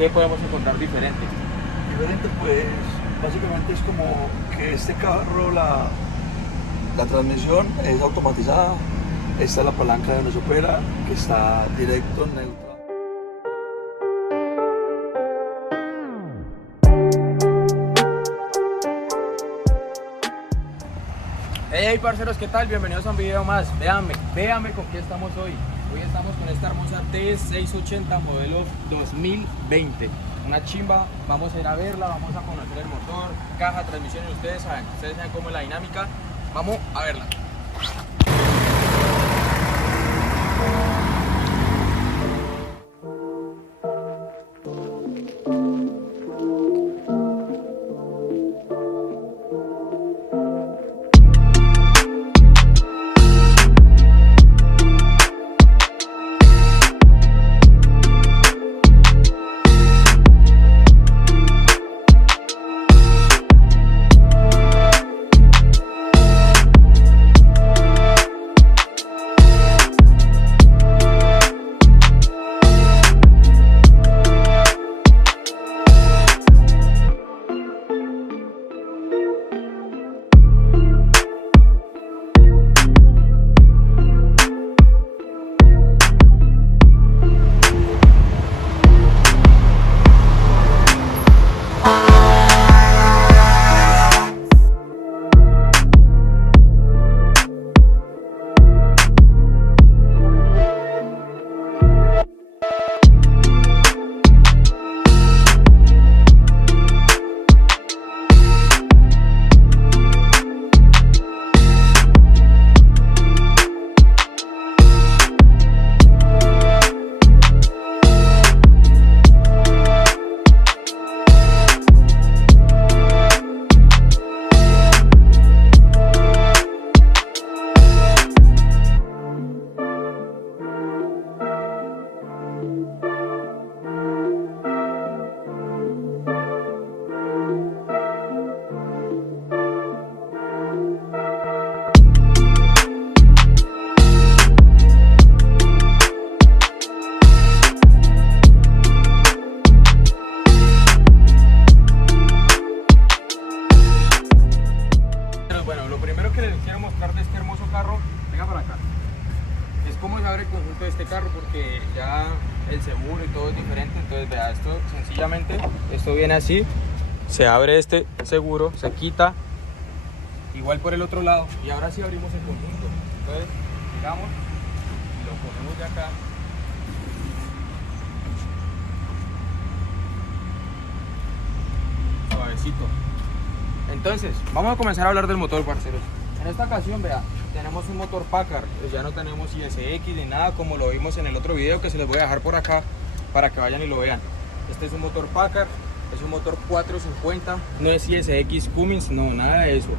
¿qué podemos encontrar diferente? Diferente, pues básicamente es como que este carro, la transmisión es automatizada, esta es la palanca de donde se opera, que está directo en neutral. Hey parceros, ¿qué tal? Bienvenidos a un video más. Véanme con qué estamos hoy. Hoy estamos con esta hermosa T680 modelo 2020. Una chimba, vamos a ir a verla, vamos a conocer el motor, caja, transmisión, y ustedes saben cómo es la dinámica. Vamos a verla. Bueno, lo primero que les quiero mostrar de este hermoso carro, venga para acá, es cómo se abre el conjunto de este carro, porque ya el seguro y todo es diferente. Entonces vea, esto sencillamente, esto viene así, se abre este seguro, se quita, igual por el otro lado, y ahora sí abrimos el conjunto. Entonces llegamos y lo cogemos de acá. Suavecito. Entonces, vamos a comenzar a hablar del motor, parceros. En esta ocasión, vea, tenemos un motor Packard, pues ya no tenemos ISX ni nada como lo vimos en el otro video, que se les voy a dejar por acá para que vayan y lo vean. Este es un motor Packard, es un motor 450, no es ISX Cummins, no, nada de eso.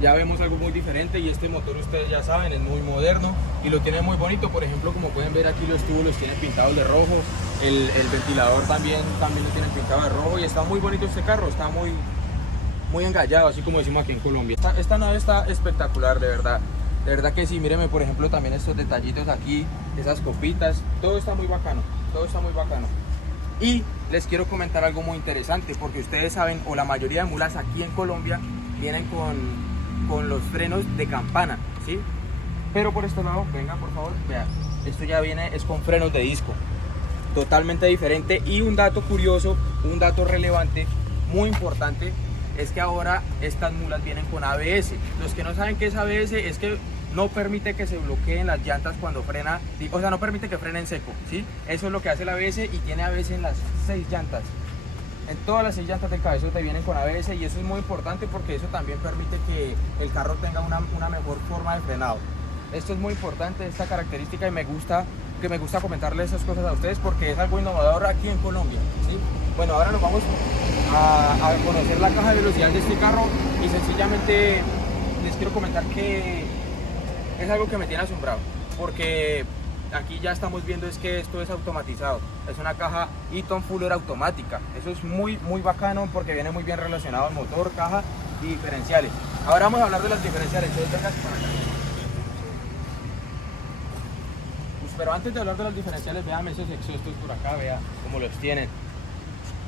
Ya vemos algo muy diferente, y este motor, ustedes ya saben, es muy moderno y lo tiene muy bonito. Por ejemplo, como pueden ver aquí, los tubos los tienen pintados de rojo, el ventilador también lo tienen pintado de rojo, y está muy bonito este carro, está muy engallado, así como decimos aquí en Colombia. Esta nave está espectacular, de verdad que sí. Mírenme, por ejemplo, también estos detallitos aquí, esas copitas, todo está muy bacano, todo está muy bacano. Y les quiero comentar algo muy interesante, porque ustedes saben, o la mayoría de mulas aquí en Colombia vienen con los frenos de campana, ¿sí? Pero por este lado, venga por favor, vean, esto ya viene, es con frenos de disco, totalmente diferente. Y un dato curioso, un dato relevante, muy importante, es que ahora estas mulas vienen con ABS. Los que no saben qué es ABS, es que no permite que se bloqueen las llantas cuando frena, o sea, no permite que frene en seco, ¿sí? Eso es lo que hace el ABS, y tiene ABS en las 6 llantas. En todas las 6 llantas del cabezote vienen con ABS, y eso es muy importante porque eso también permite que el carro tenga una mejor forma de frenado. Esto es muy importante, esta característica, y me gusta comentarles esas cosas a ustedes porque es algo innovador aquí en Colombia, ¿sí? Bueno, ahora nos vamos a conocer la caja de velocidad de este carro, y sencillamente les quiero comentar que es algo que me tiene asombrado, porque aquí ya estamos viendo es que esto es automatizado, es una caja Eaton Fuller automática. Eso es muy bacano porque viene muy bien relacionado al motor, caja y diferenciales. Ahora vamos a hablar de las diferenciales. Entonces, venga para acá. Pero antes de hablar de los diferenciales, vean esos exhaustos por acá, vea cómo los tienen.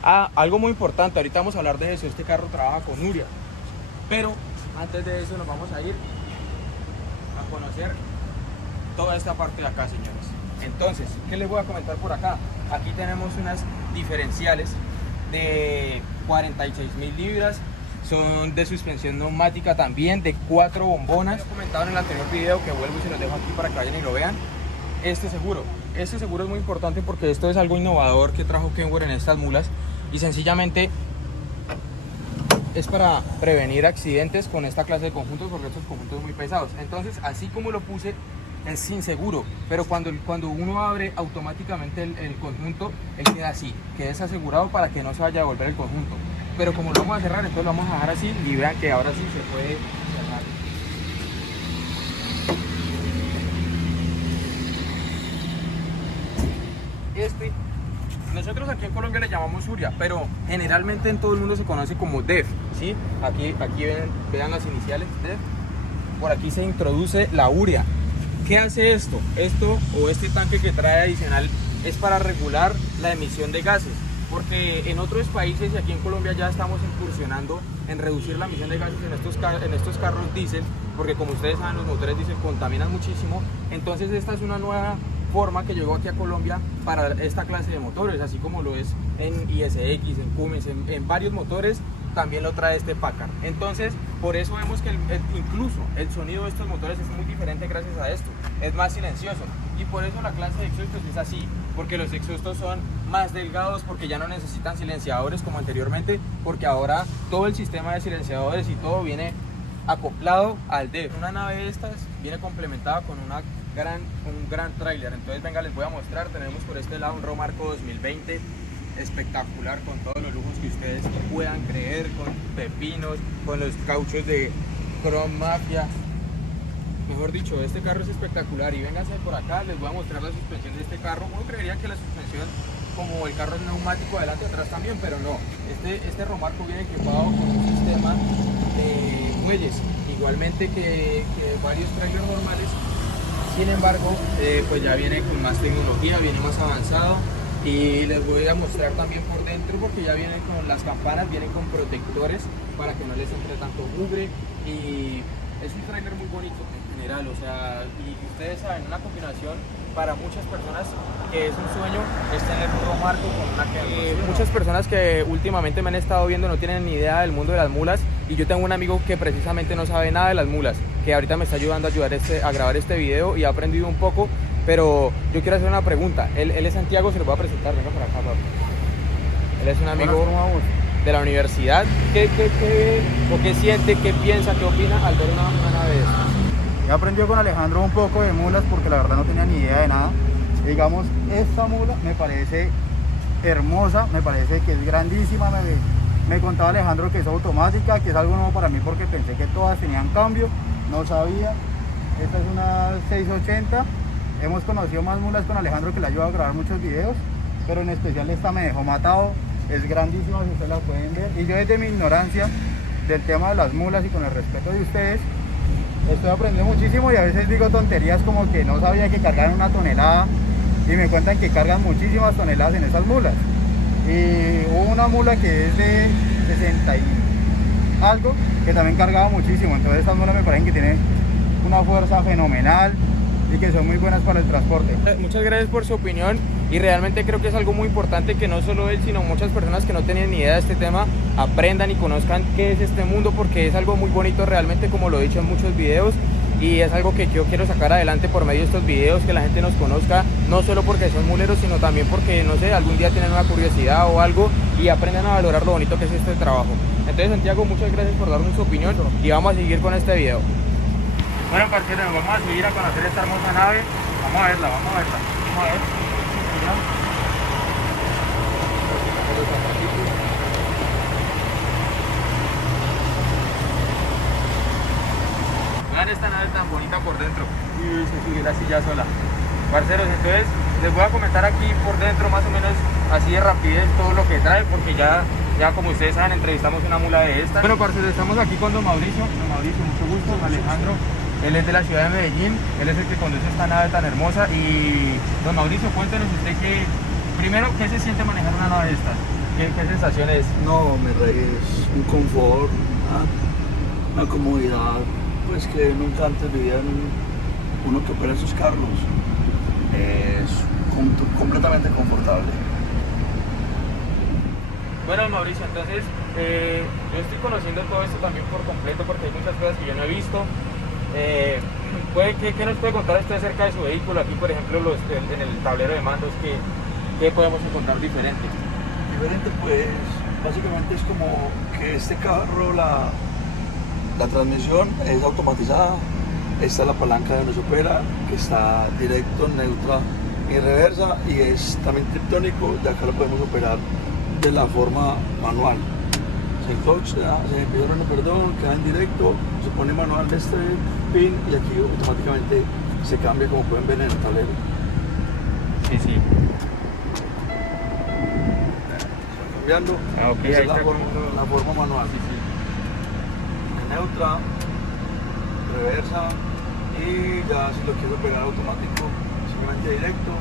Algo muy importante, ahorita vamos a hablar de eso. Este carro trabaja con Uria, pero antes de eso nos vamos a ir a conocer toda esta parte de acá, señores. Entonces, ¿qué les voy a comentar por acá? Aquí tenemos unas diferenciales de 46.000 libras, son de suspensión neumática también, de 4 bombonas. He comentado en el anterior video, que vuelvo y se los dejo aquí para que vayan y lo vean. Este seguro es muy importante porque esto es algo innovador que trajo Kenworth en estas mulas, y sencillamente es para prevenir accidentes con esta clase de conjuntos, porque estos conjuntos son muy pesados. Entonces, así como lo puse, es sin seguro, pero cuando uno abre automáticamente el conjunto, él queda así, queda desasegurado para que no se vaya a devolver el conjunto. Pero como lo vamos a cerrar, entonces lo vamos a dejar así, y vean que ahora sí se puede cerrar. Nosotros aquí en Colombia le llamamos Uria, pero generalmente en todo el mundo se conoce como DEF, ¿sí? Aquí vean las iniciales, DEF. Por aquí se introduce la Uria. ¿Qué hace esto? Este tanque que trae adicional es para regular la emisión de gases, porque en otros países y aquí en Colombia ya estamos incursionando en reducir la emisión de gases en estos carros diésel, porque como ustedes saben, los motores diésel contaminan muchísimo. Entonces esta es una nueva forma que llegó aquí a Colombia para esta clase de motores, así como lo es en ISX, en Cummins, en varios motores también lo trae este Packard. Entonces, por eso vemos que incluso el sonido de estos motores es muy diferente gracias a esto, es más silencioso, y por eso la clase de exhaustos es así, porque los exhaustos son más delgados, porque ya no necesitan silenciadores como anteriormente, porque ahora todo el sistema de silenciadores y todo viene acoplado al DEF. Una nave de estas viene complementada con un gran tráiler. Entonces venga, les voy a mostrar. Tenemos por este lado un Romarco 2020 espectacular, con todos los lujos que ustedes puedan creer, con pepinos, con los cauchos de Chrome Mafia. Mejor dicho, este carro es espectacular. Y vénganse por acá, les voy a mostrar la suspensión de este carro. Uno creería que la suspensión, como el carro es neumático adelante y atrás también, pero no. Este Romarco viene equipado con un sistema de muelles, igualmente que varios trailers normales. Sin embargo, pues ya viene con más tecnología, viene más avanzado, y les voy a mostrar también por dentro, porque ya vienen con las campanas, vienen con protectores para que no les entre tanto mugre, y es un trailer muy bonito en general, o sea, y ustedes saben, una combinación para muchas personas que es un sueño es tener un Romarco con una muchas personas que últimamente me han estado viendo no tienen ni idea del mundo de las mulas, y yo tengo un amigo que precisamente no sabe nada de las mulas, que ahorita me está ayudando a grabar este video, y ha aprendido un poco. Pero yo quiero hacer una pregunta. Él es Santiago, se lo voy a presentar. Venga por acá, papi. Él es un amigo de la universidad. ¿Qué siente, qué piensa, qué opina al ver una nave de estas? He aprendido con Alejandro un poco de mulas, porque la verdad no tenía ni idea de nada. Digamos, esta mula me parece hermosa, me parece que es grandísima. Me contaba Alejandro que es automática, que es algo nuevo para mí, porque pensé que todas tenían cambio, no sabía. Esta es una 680. Hemos conocido más mulas con Alejandro, que le ayuda a grabar muchos videos, pero en especial esta me dejó matado. Es grandísima, si ustedes la pueden ver. Y yo, desde mi ignorancia del tema de las mulas y con el respeto de ustedes, estoy aprendiendo muchísimo, y a veces digo tonterías como que no sabía que cargaban 1 tonelada, y me cuentan que cargan muchísimas toneladas en esas mulas. Y hubo una mula que es de 60 y algo, que también cargaba muchísimo. Entonces estas mulas me parecen que tienen una fuerza fenomenal y que son muy buenas para el transporte. Muchas gracias por su opinión, y realmente creo que es algo muy importante que no solo él, sino muchas personas que no tenían ni idea de este tema aprendan y conozcan qué es este mundo, porque es algo muy bonito realmente, como lo he dicho en muchos videos, y es algo que yo quiero sacar adelante por medio de estos videos, que la gente nos conozca, no solo porque son muleros, sino también porque, no sé, algún día tienen una curiosidad o algo y aprendan a valorar lo bonito que es este trabajo. Entonces, Santiago, muchas gracias por darnos su opinión, y vamos a seguir con este video. Bueno, parceros, vamos a seguir a conocer esta hermosa nave. Vamos a verla. Vamos a ver. Vean esta nave tan bonita por dentro. Y se sube la silla sola. Parceros, entonces les voy a comentar aquí por dentro más o menos así de rapidez todo lo que trae, porque ya como ustedes saben, entrevistamos una mula de esta. Bueno, parceros, estamos aquí con don Mauricio. Don Mauricio, mucho gusto. Alejandro. Él es de la ciudad de Medellín, él es el que conduce esta nave tan hermosa. Y don Mauricio, cuéntenos usted que primero, ¿qué se siente manejar una nave de estas? ¿Qué sensación es? No, mi rey, es un confort, una comodidad, pues que nunca antes vivía en uno que opera esos carros. Es completamente confortable. Bueno, Mauricio, entonces yo estoy conociendo todo esto también por completo porque hay muchas cosas que yo no he visto. ¿Qué nos puede contar usted acerca de su vehículo? Aquí, por ejemplo, en el tablero de mandos, ¿qué podemos encontrar diferente? Diferente, pues básicamente es como que este carro, la transmisión es automatizada. Esta es la palanca de nos opera, que está directo, neutra y reversa, y es también triptónico. De acá lo podemos operar de la forma manual. Se empieza perdón, queda en directo, se pone manual de este pin y aquí automáticamente se cambia, como pueden ver en el tablero. Sí, sí. Está cambiando. Ok, Esa ahí es la está. forma manual. Sí, sí. Neutra, reversa, y ya si lo quiero pegar automático, simplemente directo.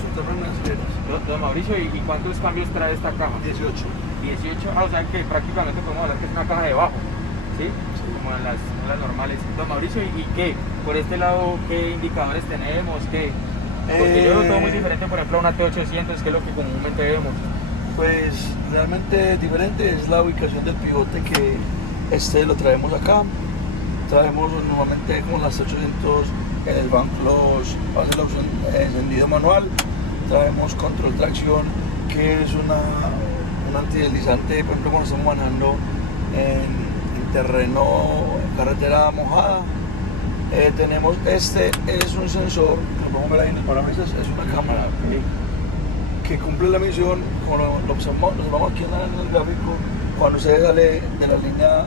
Son terrenos aceleras. Don Mauricio, ¿y cuántos cambios trae esta caja? 18. 18, o sea que prácticamente podemos hablar que es una caja de bajo, ¿sí? Como en las normales. Don Mauricio, ¿y qué? Por este lado, ¿qué indicadores tenemos? ¿Qué? Porque yo veo todo muy diferente, por ejemplo, a una T800, que es lo que comúnmente vemos. Pues realmente diferente es la ubicación del pivote, que lo traemos acá. Traemos normalmente como las 800 en el banco, hace la opción encendido manual. Traemos control tracción, que es un antideslizante, por ejemplo, cuando estamos manejando en terreno, en carretera mojada. Tenemos es un sensor, que lo podemos ver ahí en el parabrisas, es una cámara que cumple la misión. Cuando lo observamos aquí en el gráfico, cuando usted sale de la línea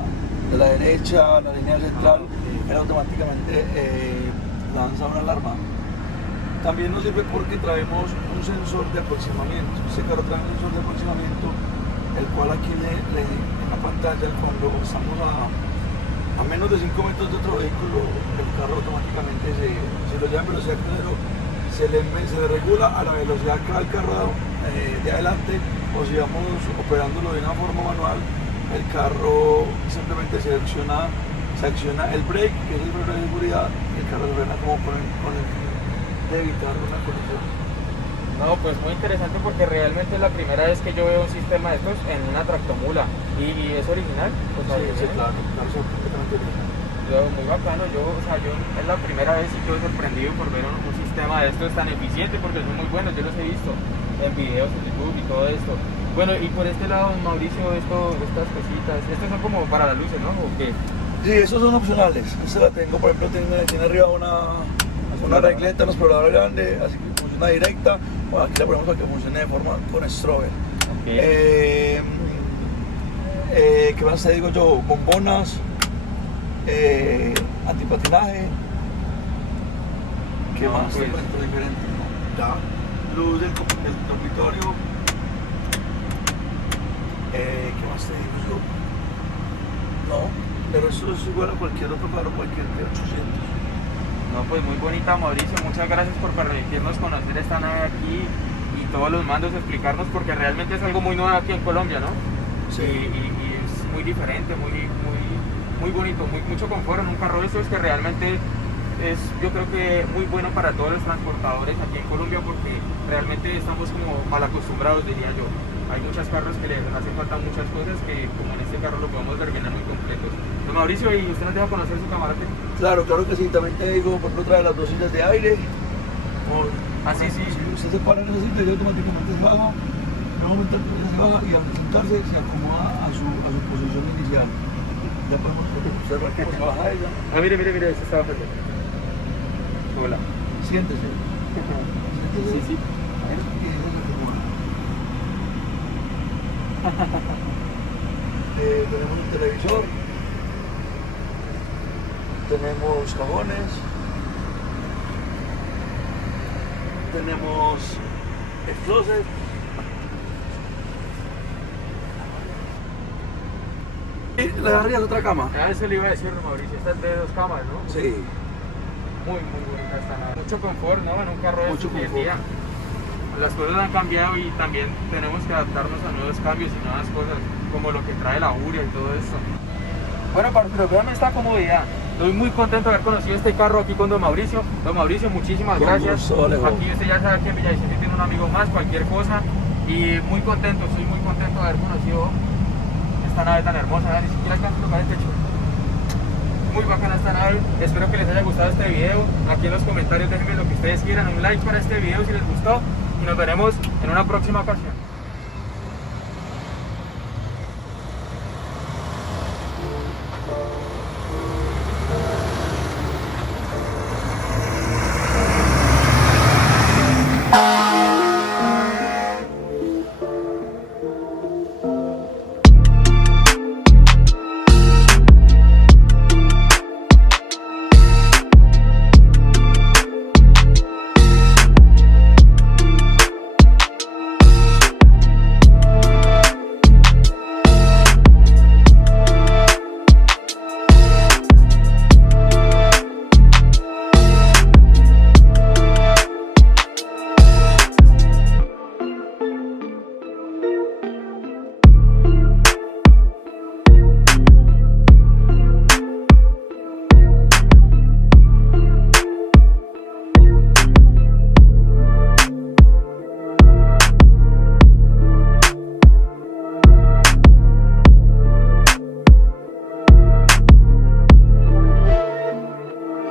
de la derecha a la línea central, él automáticamente lanza una alarma. También nos sirve porque traemos un sensor de aproximamiento. Este carro trae un sensor de aproximamiento, el cual aquí en la pantalla, cuando estamos a menos de 5 metros de otro vehículo, el carro automáticamente si lo lleva en velocidad crucero, se le regula a la velocidad que va el carro de adelante, o si vamos operándolo de una forma manual, el carro simplemente se acciona el brake, que es el freno de seguridad, y el carro se frena como con el de evitar una colisión. No, pues muy interesante porque realmente es la primera vez que yo veo un sistema de estos en una tractomula. ¿Y es original? Pues Sí, claro, son completamente original. Muy bacano, es la primera vez y quedo sorprendido por ver un sistema de estos tan eficiente, porque son muy buenos, yo los he visto en videos en YouTube y todo esto. Bueno, y por este lado, Mauricio, estas cositas, estos son como para las luces, ¿no? ¿O qué? Sí, esos son opcionales. Esta la tengo, por ejemplo, tiene arriba una regleta, un explorador grande, así que funciona directa. Bueno, aquí la ponemos para que funcione de forma con strobe. Okay. ¿Qué más te digo yo? Bombonas, antipatinaje. ¿Qué más te cuento diferente? Ya, luz del dormitorio. ¿Qué más te digo yo? No, pero eso es igual a cualquier otro carro, cualquier T800. No, pues muy bonita, Mauricio, muchas gracias por permitirnos conocer esta nave aquí y todos los mandos, explicarnos, porque realmente es algo muy nuevo aquí en Colombia, ¿no? Sí. Y es muy diferente, muy bonito, mucho confort en un carro de estos, que realmente es, yo creo que muy bueno para todos los transportadores aquí en Colombia, porque realmente estamos como mal acostumbrados, diría yo. Hay muchos carros que les hacen falta muchas cosas que, como en este carro, lo podemos ver bien muy completos. Don Mauricio, ¿y usted nos deja conocer su camarote? Claro que sí. También te digo, por ejemplo, trae las 2 sillas de aire. Sí. Si usted se para en esa silla, automáticamente se baja. En un momento se baja y al sentarse se acomoda a su posición inicial. Ya podemos observar cómo se baja ella. Mire, esta está bajando. Hola. Siéntese. Sí. Y ella se acomoda. Tenemos un televisor, tenemos cajones, tenemos el closet. Y la de arriba es otra cama. Eso le iba a decir, Mauricio, esta es de 2 camas, ¿no? Sí. Muy bonita esta nave. Mucho confort, ¿no? En un carro de Mucho estos hoy en confort. día. las cosas han cambiado y también tenemos que adaptarnos a nuevos cambios y nuevas cosas, como lo que trae la Uria y todo esto. Bueno, parcero, véanme esta comodidad. Estoy muy contento de haber conocido este carro aquí con don Mauricio. Don Mauricio, muchísimas Con gracias. gusto, Alejo. Aquí usted ya sabe que en Villavicencio tiene un amigo más, cualquier cosa. Y muy contento, estoy muy contento de haber conocido esta nave tan hermosa. Vean, ni siquiera alcanzo a tocar el techo. Muy bacana esta nave. Espero que les haya gustado este video. Aquí en los comentarios déjenme lo que ustedes quieran, un like para este video si les gustó. Y nos veremos en una próxima ocasión.